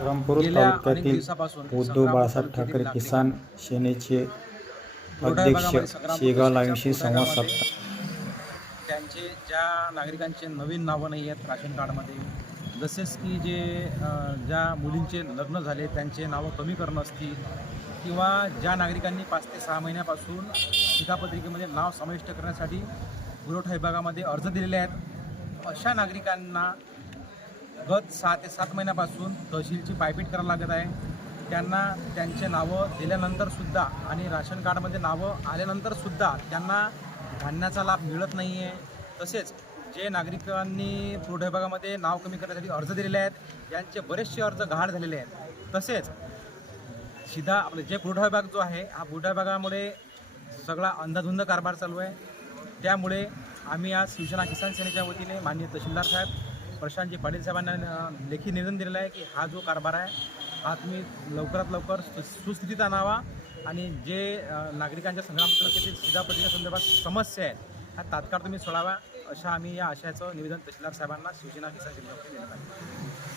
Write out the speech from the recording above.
रामपूर तालुक्यातील दिवसापासून उद्धव बाळासाहेब ठाकरे किसान सेनेचे अध्यक्ष शेगाव लाईनशी संवाद साधला त्यांचे ज्या नागरिकांचे नवीन नावं नाही आहेत राशन कार्डमध्ये जसेच की जे ज्या मुलींचे लग्न झाले त्यांचे नावं कमी करणं असतील किंवा ज्या नागरिकांनी पाच ते सहा महिन्यापासून शिधापत्रिकेमध्ये नाव समाविष्ट करण्यासाठी पुरवठा विभागामध्ये अर्ज दिलेले आहेत अशा नागरिकांना गत सहा ते सात महिन्यापासून तहसीलची पायपीट करावी लागत आहे. त्यांना त्यांचे नावं दिल्यानंतरसुद्धा आणि राशन कार्डमध्ये नावं आल्यानंतरसुद्धा त्यांना धान्याचा लाभ मिळत नाही आहे तसेच जे नागरिकांनी पुरवठा विभागामध्ये नाव कमी करण्यासाठी अर्ज दिलेले आहेत यांचे बरेचसे अर्ज गहाळ झालेले आहेत. तसेच सीधा आपले जे पुरवठा विभाग जो आहे हा पुरवठा विभागामुळे सगळा अंधाधुंद कारभार चालू आहे. त्यामुळे आम्ही आज शिवसेना किसान सेनेच्या वतीने माननीय तहसीलदार साहेब प्रशांतजी पाटील साहेबांना लेखी निवेदन दिलेलं आहे की हा जो कारभार आहे हा तुम्ही लवकरात लवकर सु- सुस्थितीत आणावा आणि जे नागरिकांच्या संग्राम तालुक्यातील संदर्भात समस्या आहेत ह्या तात्काळ तुम्ही सोडावा अशा आम्ही या आशयाचं निवेदन तहसीलदार साहेबांना शिवसेना किसान जिल्ह्यामध्ये देण्यात आले